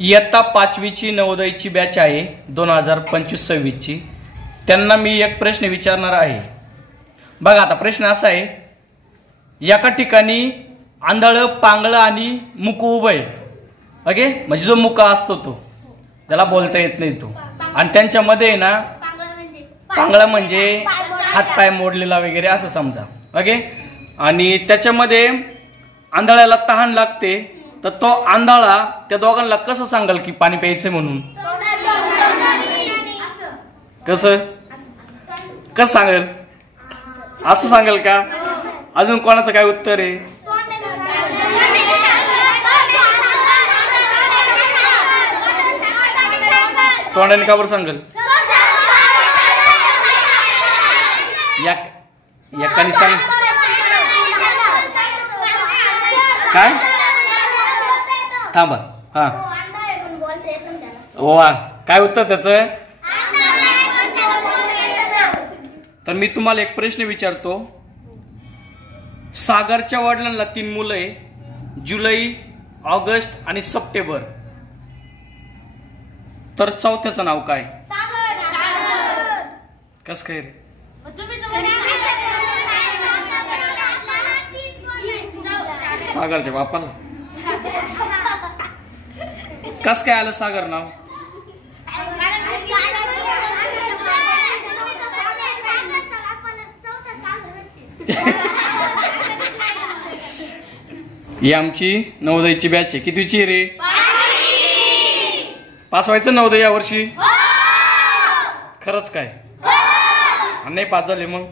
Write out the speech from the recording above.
इयत्ता 5वीची नवोदयची बॅच आहे 2025-26 ची। त्यांना मी एक प्रश्न विचारणार आहे। बघा आता प्रश्न असा आहे, एका ठिकाणी आंधळ, पांगळ आणि मुक उभं आहे। ओके, म्हणजे जो मुका असतो तो, त्याला बोलता येत नाही तो, आणि त्यांच्यामध्ये ना पांगळा म्हणजे हातपाय मोडलेला वगैरे असं समजा। ओके, आणि त्याच्यामध्ये आंधळ्याला तहान लागते, तर तो आंधळा त्या दोघांना कसं सांगाल की पाणी प्यायचं म्हणून? कसं कसं सांगेल? असं सांगेल का? अजून कोणाचं काय उत्तर आहे? तोंडाने का बरं सांगेल? एकाने सांग काय? थांबा, हा वा, काय उत्तर त्याचं? तर मी तुम्हाला एक प्रश्न विचारतो। सागरच्या वडिलांना 3 मुलं आहे, जुलै, ऑगस्ट आणि सप्टेंबर, तर चौथ्याचं नाव काय? कस काय रे? सागरच्या बापाला कस काय आलं सागर नाव? ही आमची नवोदयची बॅच आहे। कितवीची रे? पास व्हायचं नवोदय या वर्षी? खरंच काय? नाही पास झाले मग?